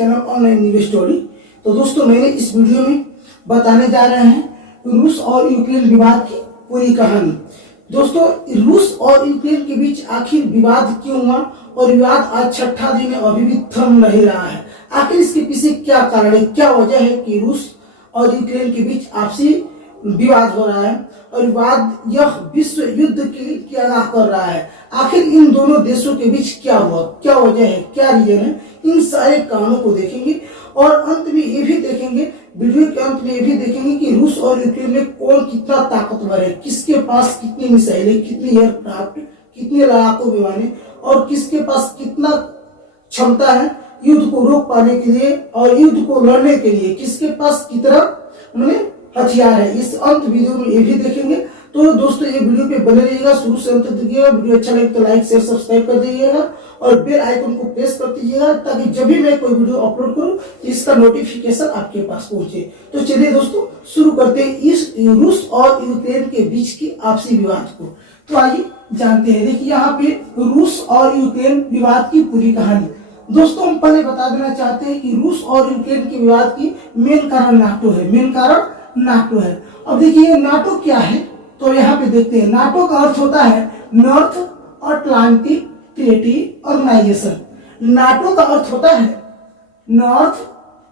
Channel online news story. तो दोस्तों, मैंने इस वीडियो में बताने जा रहे हैं रूस और यूक्रेन विवाद की पूरी कहानी। दोस्तों, रूस और यूक्रेन के बीच आखिर विवाद क्यों हुआ और विवाद आज छठा दिन अभी भी थम नहीं रहा है। आखिर इसके पीछे क्या कारण है, क्या वजह है कि रूस और यूक्रेन के बीच आपसी विवाद हो रहा है और विवाद यह विश्व युद्ध की आगाह कर रहा है। आखिर इन दोनों देशों के बीच क्या हुआ, क्या वजह है, क्या रीजन है, इन सारे कारणों को देखेंगे और अंत में ये भी देखेंगे, वीडियो के अंत में ये भी देखेंगे कि रूस और यूक्रेन में कौन कितना ताकतवर है, किसके पास कितनी मिसाइलें, कितनी एयरक्राफ्ट, कितने लड़ाकू विमानें और किसके पास कितना क्षमता है युद्ध को रोक पाने के लिए और युद्ध को लड़ने के लिए, किसके पास कितना हथियार है। इस अंत वीडियो में ये भी देखेंगे। तो दोस्तों, ये वीडियो पे बने रहिएगा, शुरू से अंत तक देखिएगा। वीडियो अच्छा लगे तो लाइक शेयर सब्सक्राइब कर दीजिएगा और बेल आइकन को प्रेस कर दीजिएगा ताकि जब भी मैं कोई वीडियो अपलोड करूं तो इसका नोटिफिकेशन आपके पास पहुंचे। तो चलिए दोस्तों, शुरू करते हैं इस रूस और यूक्रेन के बीच की आपसी विवाद को। तो आइए जानते हैं। देखिए, यहाँ पे रूस और यूक्रेन विवाद की पूरी कहानी। दोस्तों, हम पहले बता देना चाहते हैं कि रूस और यूक्रेन के विवाद की मेन कारण नाटो है। मेन कारण नाटो है। अब देखिए, नाटो क्या है, तो यहाँ पे देखते हैं। नाटो का अर्थ होता है North Atlantic Treaty Organization. NATO का अर्थ होता है नॉर्थ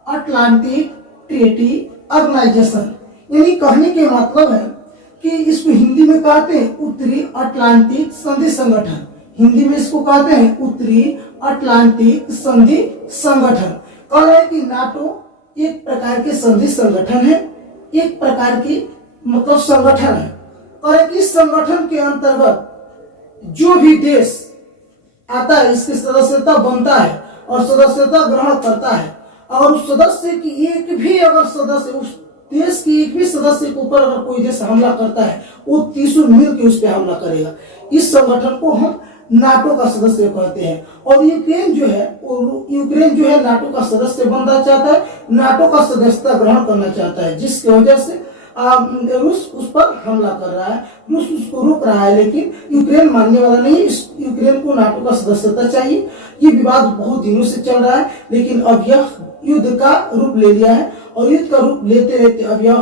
अटलांटिक ट्रीटी ऑर्गेनाइजेशन। यानी कहने के मतलब है कि इसको हिंदी में कहते हैं उत्तरी अटलांटिक संधि संगठन। हिंदी में इसको कहते हैं उत्तरी अटलांटिक संधि संगठन। कह रहे हैं कि नाटो एक प्रकार के संधि संगठन है, एक प्रकार की मतलब संगठन है। और इस संगठन के अंतर्गत जो भी देश आता है इसकी सदस्यता बनता है और सदस्यता ग्रहण करता है। और उस सदस्य की एक भी अगर सदस्य, उस देश की एक भी सदस्य के ऊपर अगर कोई देश हमला करता है, वो तीसों मिलकर उस पर हमला करेगा। इस संगठन को हम नाटो का सदस्य कहते हैं। और यूक्रेन जो है नाटो का सदस्य बनना चाहता है, नाटो का सदस्यता ग्रहण करना चाहता है, जिसकी वजह से रूस उस पर हमला कर रहा है। रूस उसको रोक रहा है, लेकिन यूक्रेन मानने वाला नहीं। यूक्रेन को नाटो का सदस्यता चाहिए। ये विवाद बहुत दिनों से चल रहा है, लेकिन अब यह युद्ध का रूप ले लिया है और युद्ध का रूप लेते लेते अब यह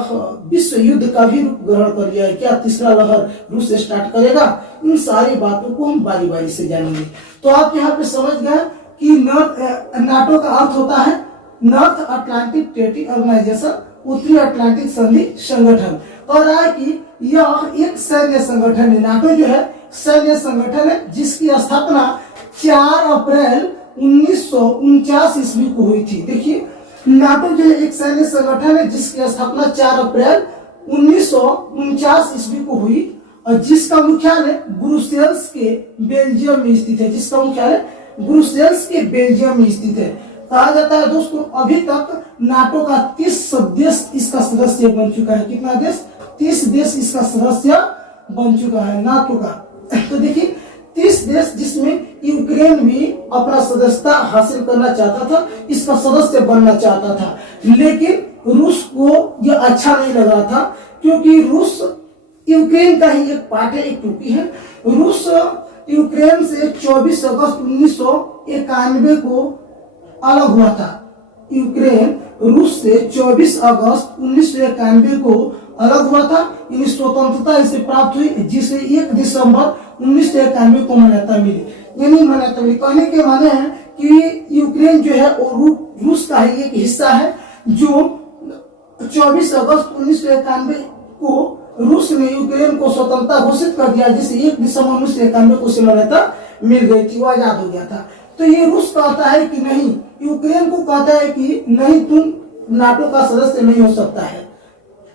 विश्व युद्ध का भी रूप ग्रहण कर लिया है। क्या तीसरा लहर रूस से स्टार्ट करेगा? इन सारी बातों को हम बारी बारी से जानेंगे। तो आप यहाँ पे समझ गए कि नाटो का अर्थ होता है नॉर्थ अटलांटिक ट्रीटी ऑर्गेनाइजेशन, उत्तरी अटलांटिक संधि संगठन। और रहा है कि यह एक सैन्य संगठन है। नाटो जो है सैन्य संगठन है, जिसकी स्थापना 4 अप्रैल 1949 ईस्वी को हुई थी। देखिए, नाटो जो है एक सैन्य संगठन है जिसकी स्थापना 4 अप्रैल 1949 ईस्वी को हुई और जिसका मुख्यालय ब्रुसेल्स के बेल्जियम में स्थित है। जिसका मुख्यालय ब्रुसेल्स के बेल्जियम में स्थित है। कहा जाता है दोस्तों, अभी तक नाटो का 30 देश इसका सदस्य बन चुका है। कितना देश? 30 देश इसका सदस्य बन चुका है नाटो का। तो देखिए, 30 देश, जिसमें यूक्रेन भी अपना सदस्यता हासिल करना चाहता था, इसका सदस्य बनना चाहता था, लेकिन रूस को यह अच्छा नहीं लग रहा था, क्योंकि रूस यूक्रेन का ही एक पार्ट है, एक टुकड़ी है। रूस यूक्रेन से 24 अगस्त 1991 को अलग हुआ था। यूक्रेन रूस से 24 अगस्त 1991 को अलग हुआ था। इन स्वतंत्रता इसे प्राप्त हुई, जिसे 1 दिसंबर 1991 को मान्यता मिली। यानी मान्यता मिली कहने के माने हैं कि यूक्रेन जो है वो रूस का ही एक हिस्सा है। जो 24 अगस्त 1991 को रूस ने यूक्रेन को स्वतंत्रता घोषित कर दिया, जिसे 1 दिसंबर 1991 को मान्यता मिल गई थी, वो आजाद हो गया था। तो ये रूस कहता है कि नहीं, यूक्रेन को कहता है कि नहीं, तुम नाटो का सदस्य नहीं हो सकता है।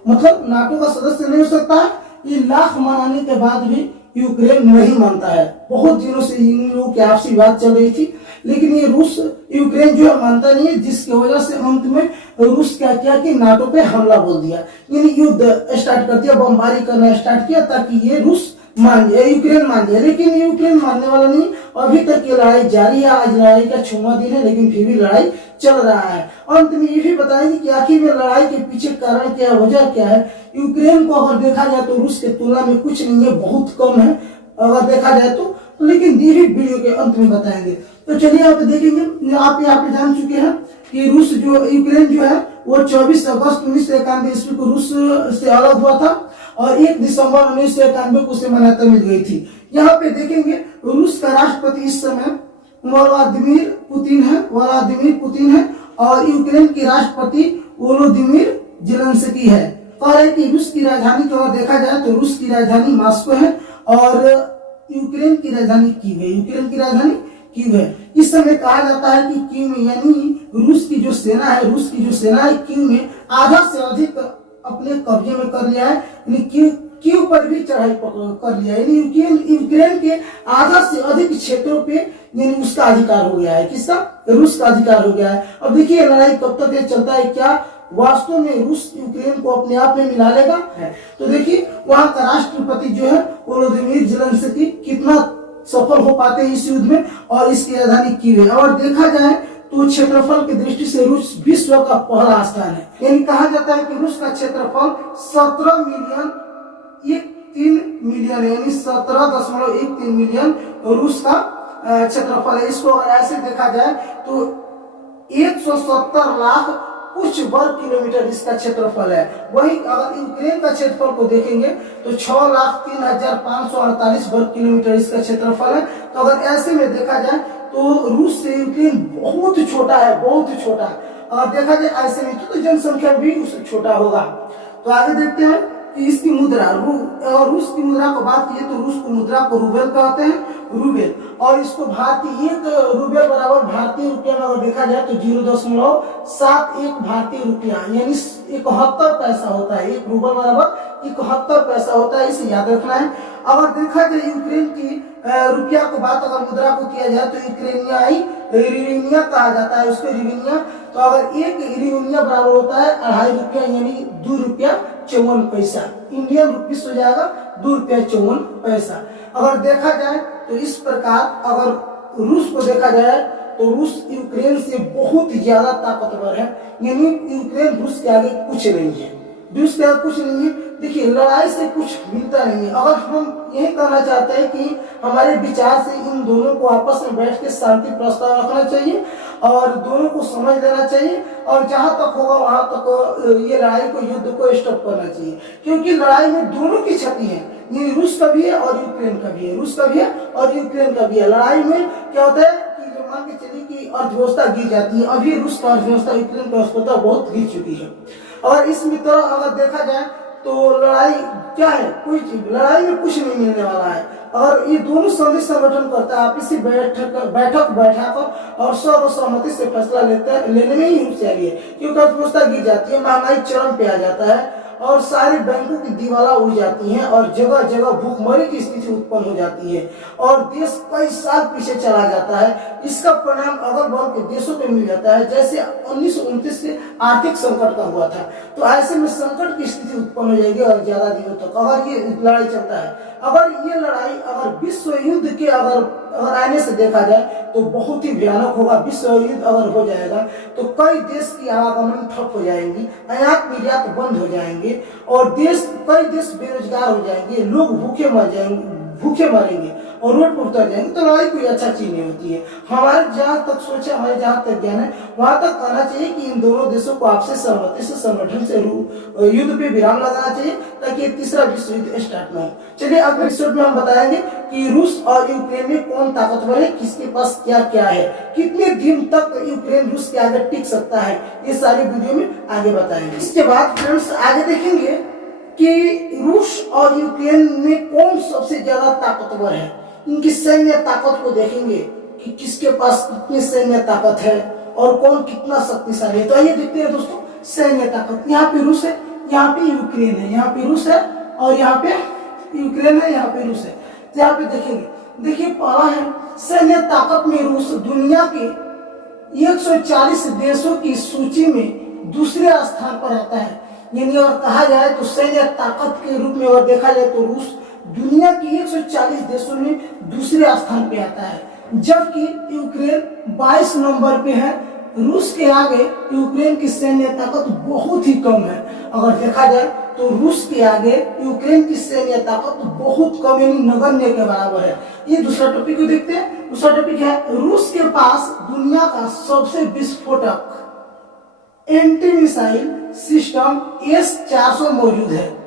मतलब नाटो का सदस्य नहीं हो सकता है। ये लाख मनाने के बाद भी यूक्रेन नहीं मानता है। बहुत दिनों से इन लोगों की आपसी बात चल रही थी, लेकिन ये रूस यूक्रेन जो है मानता नहीं है, जिसकी वजह से अंत में रूस क्या किया कि नाटो पे हमला बोल दिया, यानी युद्ध स्टार्ट कर दिया, बमबारी करना स्टार्ट किया ताकि ये रूस मान जाए, यूक्रेन मान जाए। लेकिन यूक्रेन मानने वाला नहीं। अभी तक ये लड़ाई जारी है। आज लड़ाई का 6वां दिन है, लेकिन फिर भी लड़ाई चल रहा है। अंत में ये भी बताएंगे कि आखिर में लड़ाई के पीछे कारण क्या है, वजह क्या है। यूक्रेन को अगर देखा जाए तो रूस के तुलना में कुछ नहीं है, बहुत कम है अगर देखा जाए तो। तो लेकिन ये भी वीडियो के अंत में बताएंगे। तो चलिए आप देखेंगे, आप यहाँ पे जान चुके हैं कि रूस जो यूक्रेन जो है वो 24 अगस्त 1991 ईस्वी को रूस से अलग हुआ था और 1 दिसंबर 1991 को उसे मान्यता मिल गई थी। यहाँ पे देखेंगे रूस का राष्ट्रपति इस समय व्लादिमीर पुतिन है और यूक्रेन की राष्ट्रपति वोलोदिमीर जेलेंस्की है। कह रहे कि रूस की राजधानी की ओर देखा जाए तो रूस की राजधानी मॉस्को है और यूक्रेन की राजधानी कीव है। इस समय कहा जाता है कि कीव में यानी रूस की जो सेना है कीव में आधा से अधिक अपने कब्जे में कर लिया है, यानी कीव पर भी चढ़ाई कर लिया है, यानी यूक्रेन के आधा से अधिक क्षेत्रों पे यानी उसका अधिकार हो गया है। किसका? रूस का अधिकार हो गया है। अब देखिए लड़ाई कब तक ये चलता है, क्या वास्तव में रूस यूक्रेन को अपने आप में मिला लेगा? तो देखिए वहां का राष्ट्रपति जो है वोलोदिमीर जेलेंस्की कितना सफल हो पाते हैं इस युद्ध में और इसकी राजधानी कीव है। और देखा जाए तो क्षेत्रफल की दृष्टि से रूस विश्व का पहला स्थान है, यानी कहा जाता है कि रूस का क्षेत्रफल 17 मिलियन यानी 17.13 मिलियन रूस का क्षेत्रफल है। इसको अगर ऐसे देखा जाए तो 170 लाख कुछ वर्ग किलोमीटर इसका क्षेत्रफल है। वहीं अगर यूक्रेन का क्षेत्रफल को देखेंगे तो 6,03,548 वर्ग किलोमीटर इसका क्षेत्रफल है। तो अगर ऐसे में देखा जाए तो रूस से यूक्रेन बहुत छोटा है। अगर देखा जाए ऐसे में तो जनसंख्या भी उससे छोटा होगा। तो आगे देखते हैं कि इसकी मुद्रा और रूस की मुद्रा को बात की तो रूस की मुद्रा को रूबेल कहते हैं, और इसको भारतीय 1 रूबेल बराबर भारतीय रुपया में अगर देखा जाए तो 0.71 भारतीय रुपया यानी 71 पैसा होता है। 1 रूबल बराबर 71 पैसा होता है, इसे याद रखना है। अगर देखा जाए यूक्रेन की रुपया को बात अगर मुद्रा को किया जाए तो यूक्रेनियाई रिविनिया कहा जाता है उसको, रिविनिया। तो अगर 1 रिविनिया बराबर होता है 2.5 रुपया यानी 2 रुपया 54 पैसा। इंडियन रुपीस हो जाएगा 2 रुपया 54 पैसा। अगर देखा जाए तो इस प्रकार अगर रूस को देखा जाए तो रूस यूक्रेन से बहुत ज्यादा ताकतवर है, यानी यूक्रेन रूस के आगे कुछ नहीं है। देखिए लड़ाई से कुछ मिलता नहीं है। अगर हम यही कहना चाहते हैं कि हमारे विचार से इन दोनों को आपस में बैठ के शांति प्रस्ताव रखना चाहिए और दोनों को समझ लेना चाहिए और जहां तक होगा वहां तक ये लड़ाई को, युद्ध को स्टॉप करना चाहिए, क्योंकि लड़ाई में दोनों की क्षति है। ये रूस का भी है और यूक्रेन का भी है। लड़ाई में क्या होता है कि मान के चलिए कि अर्थव्यवस्था गिर जाती है। अभी रूस का अर्थव्यवस्था, यूक्रेन की अर्थव्यवस्था बहुत गिर चुकी है। और इस तरह अगर देखा जाए तो लड़ाई क्या है, कोई चीज लड़ाई में कुछ नहीं मिलने वाला है। और ये दोनों संधि संगठन करता है, आपसी बैठक और सर्वसम्मति से फैसला लेने में ही होशियारी है, क्योंकि अर्थव्यवस्था गिर जाती है, महंगाई चरम पे आ जाता है और सारे बैंकों की दीवाला उड़ जाती हैं और जगह जगह भूखमरी की स्थिति उत्पन्न हो जाती है और देश कई साल पीछे चला जाता है। इसका परिणाम अगल बगल के देशों पे मिल जाता है, जैसे 1929 से आर्थिक संकट का हुआ था। तो ऐसे में संकट की स्थिति उत्पन्न हो जाएगी और ज्यादा दिनों तक अगर ये लड़ाई चलता है। अगर ये लड़ाई अगर विश्व युद्ध के अगर आने से देखा जाए तो बहुत ही भयानक होगा। विश्व युद्ध अगर हो जाएगा तो कई देश की आवागमन ठप हो जाएंगी, आयात निर्यात बंद हो जाएंगे और कई देश बेरोजगार हो जाएंगे, लोग भूखे मरेंगे और रोड पर उतर जाएंगे। तो लड़ाई कोई अच्छा चीज नहीं होती है। हमारे जहाँ तक सोच है, हमारे जहाँ तक ज्ञान है, वहां तक कहना चाहिए कि इन दोनों देशों को आपसे सहमति से संगठन से युद्ध पे विराम लगाना चाहिए ताकि तीसरा विश्व युद्ध स्टार्ट न हो। चलिए अगले एपिसोड में हम बताएंगे कि रूस और यूक्रेन में कौन ताकतवर है, किसके पास क्या क्या है, कितने दिन तक यूक्रेन रूस के आगे टिक सकता है, ये सारी वीडियो में आगे बताएंगे। इसके बाद फ्रेंड्स आगे देखेंगे कि रूस और यूक्रेन में कौन सबसे ज्यादा ताकतवर है। इनकी सैन्य ताकत को देखेंगे कि किसके पास कितनी सैन्य ताकत है और कौन कितना शक्तिशाली है। तो आइए देखते हैं दोस्तों सैन्य ताकत। यहाँ पे रूस है, यहाँ पे यूक्रेन है, यहाँ पे रूस है और यहाँ पे यूक्रेन है, यहाँ पे रूस है। तो यहाँ पे देखेंगे, देखिए पहला है सैन्य ताकत में रूस दुनिया के 140 देशों की सूची में दूसरे स्थान पर रहता है। यानी और कहा जाए तो सैन्य ताकत के रूप में और देखा जाए तो रूस दुनिया की 140 देशों में दूसरे स्थान पे आता है, जबकि यूक्रेन 22 नंबर पे है रूस के आगे यूक्रेन की सैन्य ताकत बहुत ही कम है। अगर देखा जाए तो रूस के आगे यूक्रेन की सैन्य ताकत बहुत कम यानी नगण्य के बराबर है। ये दूसरा टॉपिक को देखते हैं। दूसरा टॉपिक है रूस के पास दुनिया का सबसे विस्फोटक एंटी मिसाइल सिस्टम S-400 मौजूद है।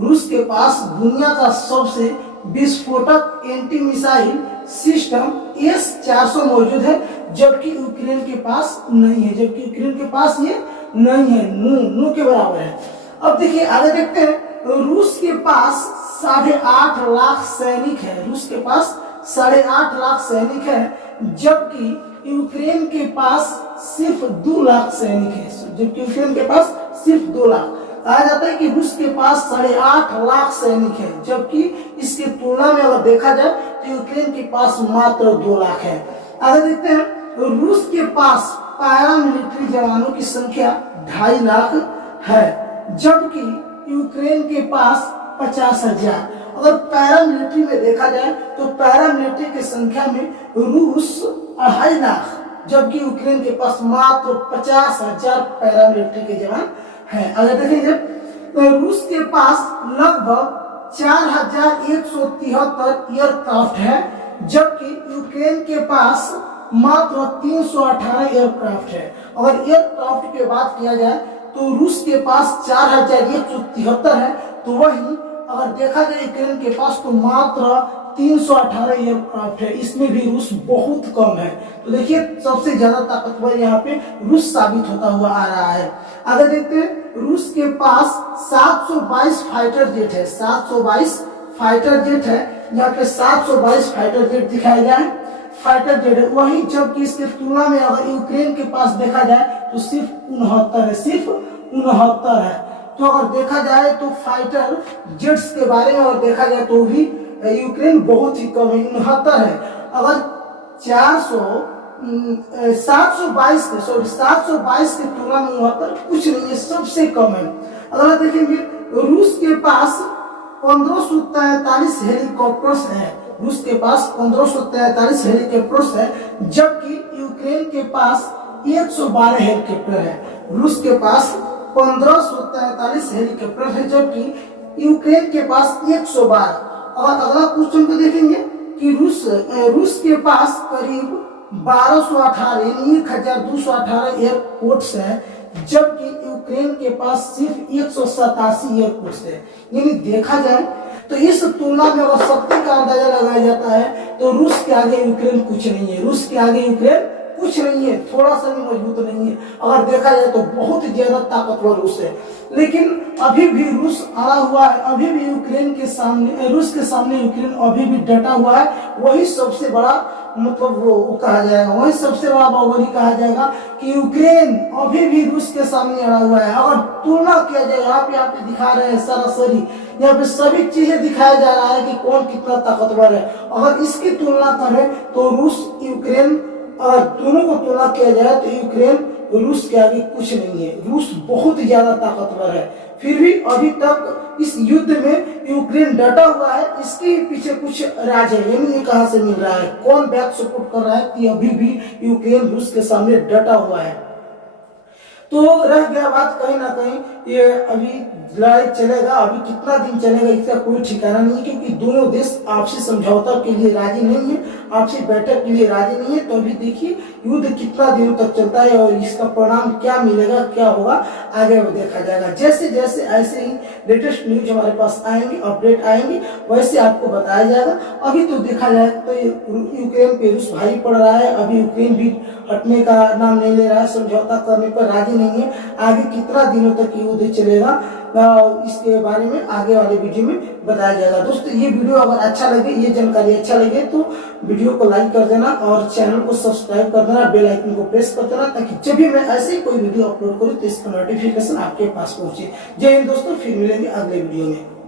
रूस के पास दुनिया का सबसे विस्फोटक एंटी मिसाइल सिस्टम S-400 मौजूद है, जबकि यूक्रेन के पास नहीं है। जबकि यूक्रेन के पास ये नहीं है, नो के बराबर है। अब देखिए आगे देखते हैं। रूस के पास 8.5 लाख सैनिक है। रूस के पास 8.5 लाख सैनिक है, जबकि यूक्रेन के पास सिर्फ 2 लाख सैनिक है। जबकि यूक्रेन के पास सिर्फ 2 लाख। कहा जाता है कि रूस के पास 8.5 लाख सैनिक है, जबकि इसकी तुलना में अगर देखा जाए तो यूक्रेन के पास मात्र 2 लाख है। आगे देखते हैं। रूस के पास पैरामिलिट्री जवानों की संख्या 2.5 लाख है, जबकि यूक्रेन के पास 50,000। अगर पैरामिलिट्री में देखा जाए तो पैरामिलिट्री की संख्या में रूस 2.5 लाख, जबकि यूक्रेन के पास मात्र 50,000 पैरामिलिट्री के जवान है। अगर देखेंगे तो रूस के पास लगभग 4,173 एयरक्राफ्ट है, जबकि यूक्रेन के पास मात्र 318 एयरक्राफ्ट है। अगर एयरक्राफ्ट की बात किया जाए तो रूस के पास 4,173 है, तो वहीं अगर देखा जाए यूक्रेन के पास तो मात्र 318 एयरक्राफ्ट है। इसमें भी रूस बहुत कम है। तो देखिए सबसे ज्यादा ताकतवर यहाँ पे रूस साबित होता हुआ आ रहा है। आगे देखते हैं। रूस के पास 722 फाइटर जेट है। 722 फाइटर जेट है। यहाँ पे 722 फाइटर जेट दिखाया गया है, फाइटर जेट है। वहीं जबकि इसके तुलना में अगर यूक्रेन के पास देखा जाए तो सिर्फ 69 है। सिर्फ 69 है। तो अगर देखा जाए तो फाइटर जेट्स के बारे में अगर देखा जाए तो भी यूक्रेन बहुत ही कम है, 69 है। अगर 722 की तुलना में 69 कुछ नहीं है, सबसे कम है। अगर देखेंगे रूस के पास 1543 हेलीकॉप्टर्स है। रूस के पास 1543 हेलीकॉप्टर्स है, जबकि यूक्रेन के पास 112 हेलीकॉप्टर है। रूस के पास 1543 हेलीकॉप्टर है, जबकि यूक्रेन के पास 112। और अगला क्वेश्चन को देखेंगे कि रूस के पास करीब 1218 यानी 1218 एयरपोर्ट्स है, जबकि यूक्रेन के पास सिर्फ 187 एयरपोर्ट्स है। यानी देखा जाए तो इस तुलना में अगर शक्ति का अंदाजा लगाया जाता है तो रूस के आगे यूक्रेन कुछ नहीं है। रूस के आगे यूक्रेन कुछ नहीं है, थोड़ा सा भी मजबूत नहीं है। अगर देखा जाए तो बहुत ज्यादा ताकतवर रूस है, लेकिन अभी भी रूस अड़ा हुआ है। अभी भी यूक्रेन के सामने, रूस के सामने यूक्रेन अभी भी डटा हुआ है। वही सबसे बड़ा मतलब वो कहा जाएगा, वही सबसे बड़ा बाहुबली कहा जाएगा कि यूक्रेन अभी भी रूस के सामने अड़ा हुआ है। अगर तुलना किया जाए, यहाँ पे दिखा रहे हैं सरासरी, यहाँ पे सभी चीजें दिखाया जा रहा है कि कौन कितना ताकतवर है। अगर इसकी तुलना करें तो रूस यूक्रेन, अगर दोनों को तुलना किया जाए तो यूक्रेन रूस के आगे कुछ नहीं है। रूस बहुत ज्यादा ताकतवर है, फिर भी अभी तक इस युद्ध में यूक्रेन डटा हुआ है। इसके पीछे कुछ राज है, यानी ये कहां से मिल रहा है, कौन बैक सपोर्ट कर रहा है कि अभी भी यूक्रेन रूस के सामने डटा हुआ है। तो रह गया बात कहीं ना कहीं ये अभी लड़ाई चलेगा, अभी कितना दिन चलेगा इसका कोई ठिकाना नहीं, क्योंकि दोनों देश आपसी समझौता के लिए राजी नहीं है, आपसी बैठक के लिए राजी नहीं है। तो अभी देखिए युद्ध कितना दिनों तक चलता है और इसका परिणाम क्या मिलेगा, क्या होगा, आगे देखा जाएगा। जैसे जैसे ऐसे ही लेटेस्ट न्यूज हमारे पास आएंगे, अपडेट आएंगे, वैसे आपको बताया जाएगा। अभी तो देखा जाए तो यूक्रेन पे रूस भारी पड़ रहा है। अभी यूक्रेन भी हटने का नाम नहीं ले रहा है, समझौता करने पर राजी नहीं है। आगे कितना दिनों तक युद्ध चलेगा इसके बारे में आगे वाले वीडियो में बताया जाएगा। दोस्तों ये वीडियो अगर अच्छा लगे, ये जानकारी अच्छा लगे तो वीडियो को लाइक कर देना और चैनल को सब्सक्राइब कर देना, बेल आइकन को प्रेस कर देना, ताकि जब भी मैं ऐसे कोई वीडियो अपलोड करूं तो इसका नोटिफिकेशन आपके पास पहुंचे। जय हिंद दोस्तों, फिर मिलेंगे अगले वीडियो में।